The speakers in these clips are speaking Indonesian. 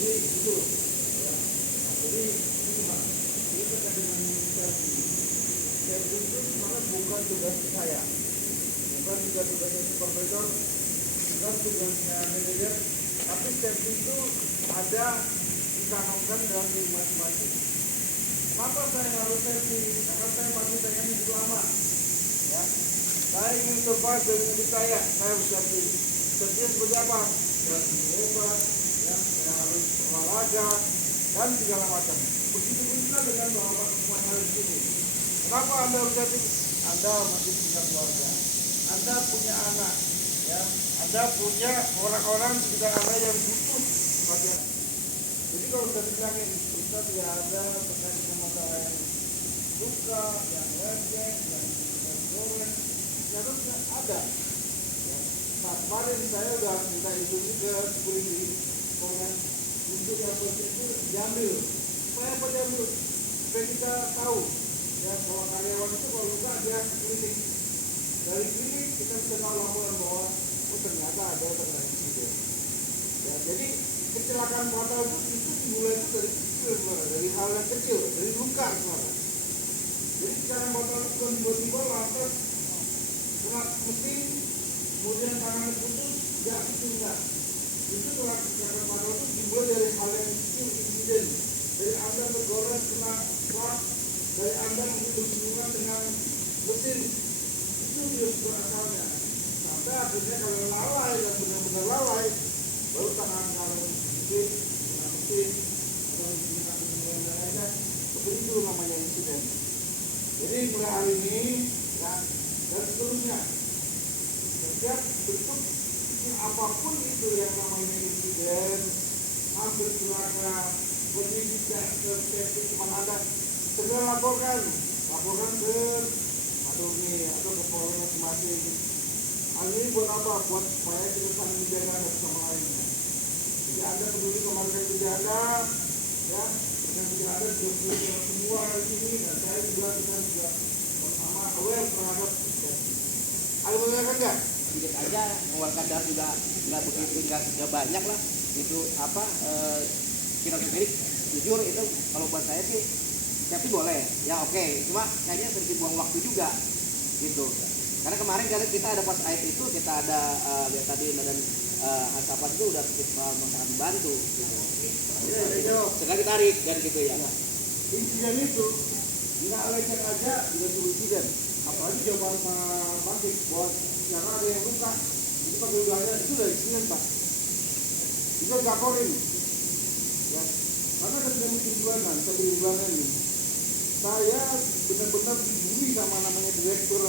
Jadi itu ya. Jadi ini Pak, ini terkait dengan selfie. Selfie itu sebenarnya bukan tugas saya, bukan juga tugasnya supervisor, bukan tugasnya manajer, tapi selfie itu ada ditanamkan dalam diri masing-masing. Kenapa saya harus selfie? Karena saya masih pengen hidup lama, ya. Saya ingin survive dari hidup saya harus selfie. Selfie seperti apa? Dan minum obat, ya, saya harus olahraga dan segala macam. Begitu juga dengan bapak semuanya harus di sini. Kenapa Anda harus selfie? Anda masih punya keluarga, Anda punya anak, ya, Anda punya orang-orang di sekitar Anda yang butuh perhatian. Jadi kalau sudah dibilangin kita tidak ada terkait dengan masalah yang luka, yang lecet, yang goreng, harusnya ada. Ya. Nah, kemarin saya udah minta itu ke security komen untuk yang seperti itu diambil. Supaya apa diambil? Supaya kita tahu ya bahwa karyawan itu kalau luka dia ke klinik. Dari klinik kita bisa tahu laporan bahwa oh ternyata ada terkena insiden. Ya, jadi kecelakaan fatal itu dimulai itu dari kecil, dari hal yang kecil, dari luka sebenarnya. Jadi kecelakaan fatal itu bukan tiba-tiba lantas kena mesin, kemudian tangannya putus, jatuh enggak. Itu kecelakaan fatal itu dimulai dari hal yang kecil, insiden. Dari Anda tergores kena plak, dari Anda mungkin bersinggungan dengan mesin, itu dia asalnya. Sampai akhirnya kalau lalai dan benar-benar lalai, baru tangan kalau mesin, atau mesin lainnya, seperti itu namanya insiden. Jadi mulai hari ini, ya, dan seterusnya, setiap bentuk apapun itu yang namanya insiden, hampir celaka, kondisi safety teman Anda, segera laporkan ke Adoni atau ke Polres masing-masing. Hal ini buat apa? Buat supaya kita saling menjaga satu sama lainnya. Jadi Anda peduli keluarga kerja Anda, ya, rekan kerja Anda juga semua di sini, dan saya juga kita juga bersama aware terhadap safety. Ada mendengarkan nggak? Sedikit aja, mengeluarkan darah juga nggak begitu, nggak banyak lah. Itu apa? Kita sendiri jujur itu kalau buat saya sih, tapi boleh, ya oke. Cuma kayaknya sedikit buang waktu juga, gitu. Karena kemarin kita ada pas air itu kita ada lihat tadi dan Asapan itu udah sangat membantu. Gitu. Sekali tarik dan gitu ya. Insiden itu nggak lecet aja juga insiden. Apalagi jawaban Pak Bangkit bahwa karena ada yang luka, itu pakai udahnya itu udah insiden Pak. Itu laporin. Ya, karena ada sudah bikin bulanan, satu bulanan ini. Saya benar-benar dibully sama namanya direktur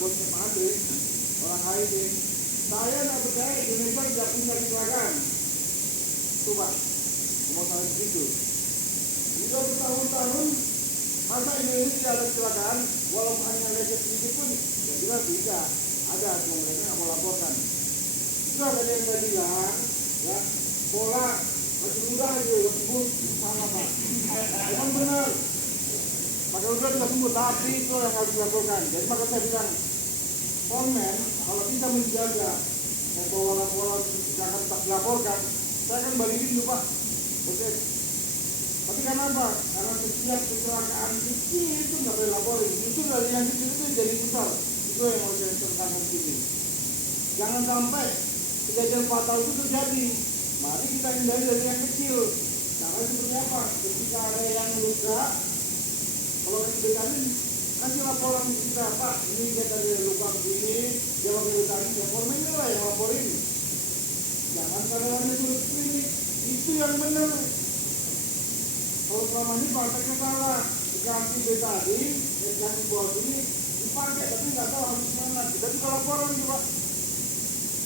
bosnya Pak Andre, orang HID. Saya nggak percaya Indonesia tidak punya kecelakaan. Itu Pak, mau saya begitu. Sudah bertahun-tahun, masa Indonesia tidak ada kecelakaan, walaupun hanya lecet sedikit pun, ya jelas bisa. Ada, cuma mereka nggak mau laporkan. Itu ada yang saya bilang, ya, pola masih muda aja, udah sembuh, sama Pak. Memang benar. Maka udah tidak sembuh, tapi itu yang harus dilakukan. Jadi maka saya bilang, konmen, kalau bisa menjaga pola-pola jangan tak dilaporkan, saya akan balikin dulu Pak. Oke. Tapi karena apa? Karena setiap kecelakaan kecil itu nggak boleh laporin. Justru dari yang kecil itu jadi besar. Itu yang harus saya tekankan di sini. Jangan sampai kejadian fatal itu terjadi. Mari kita hindari dari yang kecil. Cara seperti apa? Ketika ada yang luka, kalau kita betanin, kasih laporan kita, Pak, ini dia tadi luka begini, dia pakai betanin, ya formennya lah yang laporin. Jangan karyawannya suruh klinik, itu yang benar. Kalau selama ini prakteknya salah, dikasih betanin, dikasih buat ini, dipakai, tapi nggak tahu harus mana. Kita juga laporan juga.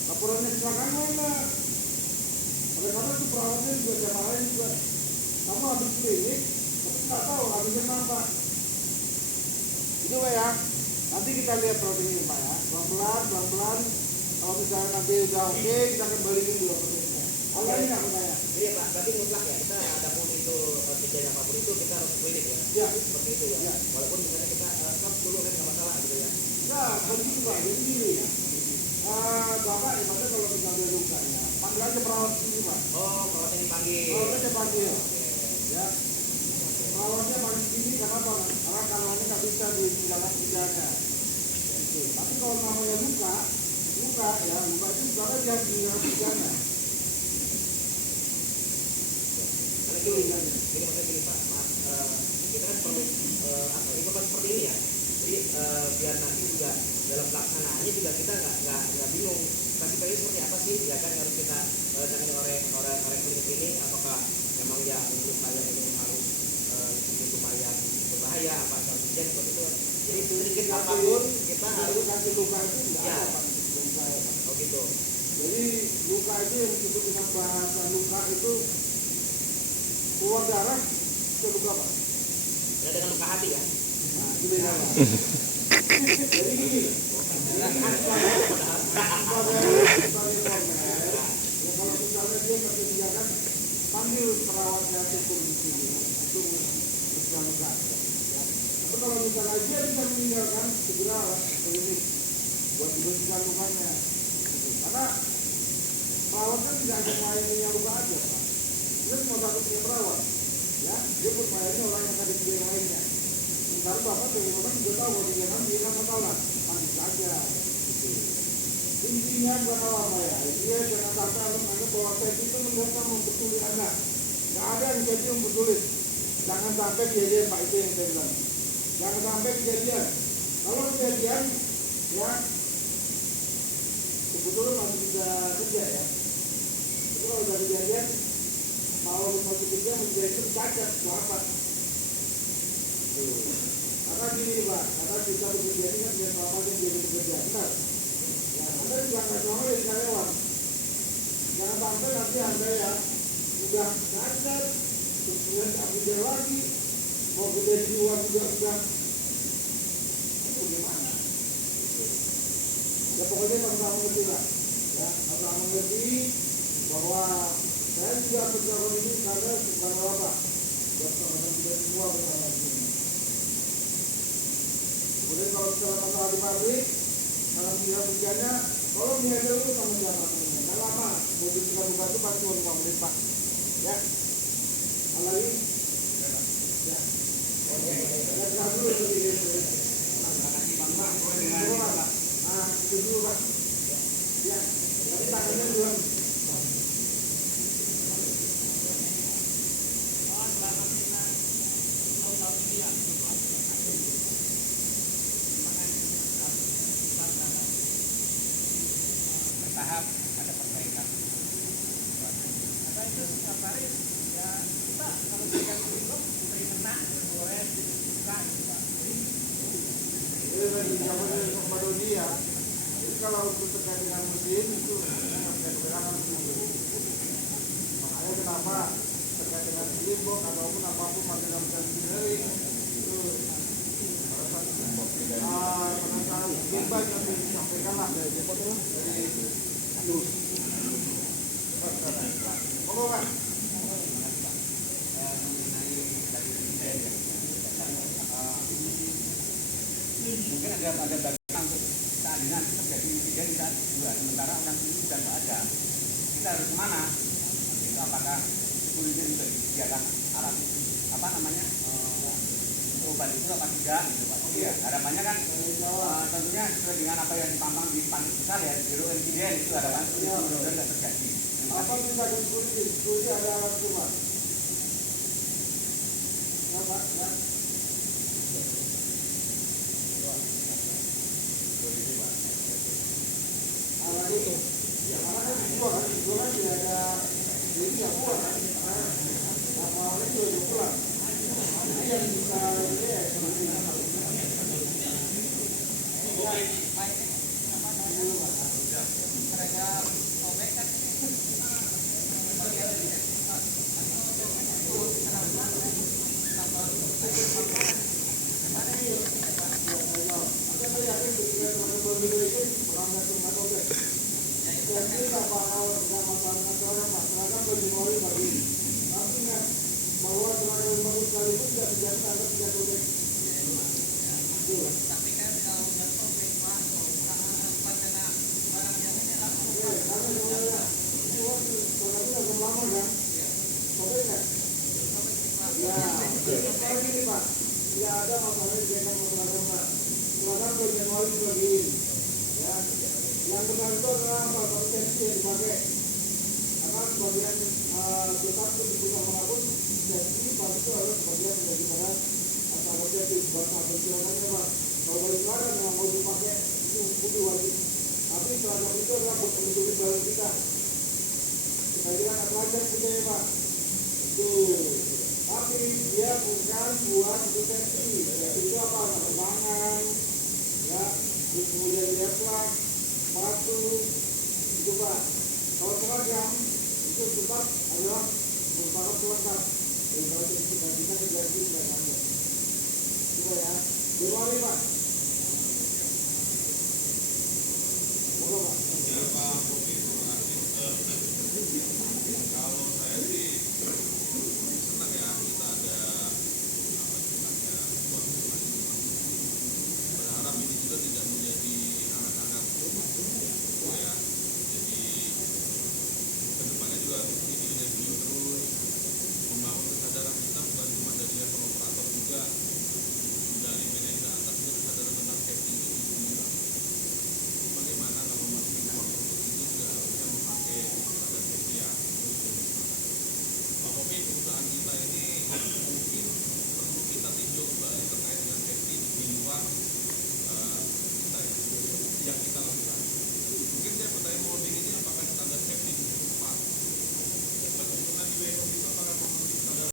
Laporannya kecelakaan mana? Karena itu perawatnya juga siapa lain juga. Kamu habis klinik, tapi nggak tahu habisnya apa. Itu Pak ya. Nanti kita lihat proses ini Pak ya. Pelan-pelan. Kalau misalnya nanti udah oke, kita akan balikin dulu prosesnya. Ada ini nggak saya? Iya Pak, berarti mutlak ya kita adapun itu kejadian apapun itu kita harus klinik ya. Ya. Seperti itu ya. Ya. Walaupun misalnya kita stop dulu kan nggak masalah gitu ya. Nah, begitu Pak. Jadi gini. Bapak ibaratnya kalau misalnya lukanya, aja perawat ini Pak. Oh, perawatnya dipanggil. Perawatnya dipanggil. Ya. Perawatnya paling tinggi kenapa? Karena kanalnya nggak bisa ditinggalkan kerjanya. Tapi kalau namanya luka itu karena dia tinggal kerjanya. Karena gini maksudnya gini Pak, kita kan perlu informasi seperti ini ya. Jadi biar nanti juga dalam pelaksanaannya juga kita nggak bingung. Tapi kali seperti apa sih? Ya kan harus kita tangani oleh klinik ini. Apakah memang yang luka yang ini harus luka yang berbahaya? Apa harus jadi seperti itu? Jadi sedikit apapun kita harus kasih luka itu nggak ya. ada Pak. Oh gitu. Jadi luka itu yang disebut dengan bahasa luka itu keluar darah itu luka Pak. Ya dengan luka hati ya. Nah, itu beda Pak. Jadi gini, sebagai korban, ya kalau misalnya dia mencurigakan, panggil perawatnya hukum di sini untuk bersama-sama. Ya. Tapi kalau misalnya dia bisa meninggalkan, segera klinik buat dibersihkan lukanya. Gitu. Karena perawat kan tidak hanya melayani luka aja Pak. Dia cuma takut punya perawat. Ya, dia pun melayani orang yang ada di yang lainnya. Sementara Bapak dari orang juga tahu bahwa dia kan masalah, panggil saja. Gitu. Intinya bukan apa ya, dia jangan sampai harus menganggap bahwa saya itu mereka membetuli anak. Nggak ada yang jadi membetuli. Jangan sampai kejadian Pak, itu yang saya bilang. Jangan sampai kejadian. Kalau kejadian, ya sebetulnya masih bisa kerja ya. Itu kalau udah kejadian, mau masih kerja menjadi itu cacat, apa? Karena gini Pak, karena kita bekerja ini kan biar apa yang jadi bekerja, benar? Ya, Anda juga nggak cuma jadi karyawan. Jangan sampai nanti Anda ya sudah cacat, terus kemudian tak kerja lagi, mau kerja di luar juga sudah, itu gimana? Ya pokoknya sama-sama mengerti lah, ya sama-sama mengerti bahwa saya juga berjalan ini karena bukan apa, bersama kita semua bersama ini. Kemudian kalau misalnya masalah di pabrik, kalau tidak kerjanya, kalau dihandle itu sama siapa temennya. Nggak lama, mobil kita buka itu pasti 5 menit Pak. Ya, lagi. Ya. Ya, satu lebih gitu. Nah, itu dulu Pak. Ya, tapi tangannya dua. Bertahap ada perbaikan. Ada itu setiap hari ya kita kalau berikan minum beri tenang boleh buka gitu Pak. Ini lagi zaman sama dunia. Jadi kalau untuk terkait dengan mesin itu nggak bisa keberangan dulu. Makanya kenapa terkait dengan limbok ataupun apapun material engineering itu penasaran feedback yang disampaikan lah dari Monggo Pak. Mungkin ada bagian untuk keadilan terjadi insiden di saat dua, sementara orang ini sudah nggak ada. Kita harus kemana? Itu apakah kepolisian juga disediakan alat apa namanya obat itu apa tidak gitu Pak? Iya. Harapannya kan tentunya sesuai dengan apa yang dipantang di panik besar ya, zero insiden itu harapan itu mudah-mudahan tidak terjadi. Apa kita diskusi ada alat cuma? Ya Pak, ya. Alat itu. Karena kan dijual kan tidak ada jadi ya buat kan. Apa orang itu juga pulang. Jadi yang bisa ini ya seperti ini. Tapi kan kalau udah sobek Pak kan? Oke nggak? Ya, sekarang gini Pak, tidak ada masalah dengan masalah Pak. Silakan bulan Januari dibagiin. Ya, yang benar itu adalah apa? Konsensi yang dipakai. Karena sebagian tetap itu dibuka manapun, sensi pasti itu harus sebagian menjadi pada asal objektif buat sahabat silakannya Pak. Kalau balik silakan yang mau dipakai itu putih wajib. Tapi seragam itu adalah melindungi barang kita. Kita kira akan wajar punya ya Pak. Itu. Tapi dia bukan buat proteksi. Itu apa? Penerbangan, ya, terus kemudian refleks, sepatu, itu Pak. Kalau seragam itu tetap adalah merupakan pelengkap. Jadi kalau kita diganti tidak ada. Coba ya, Januari Pak. Moga Pak. Ya Pak Bobi, terima kasih.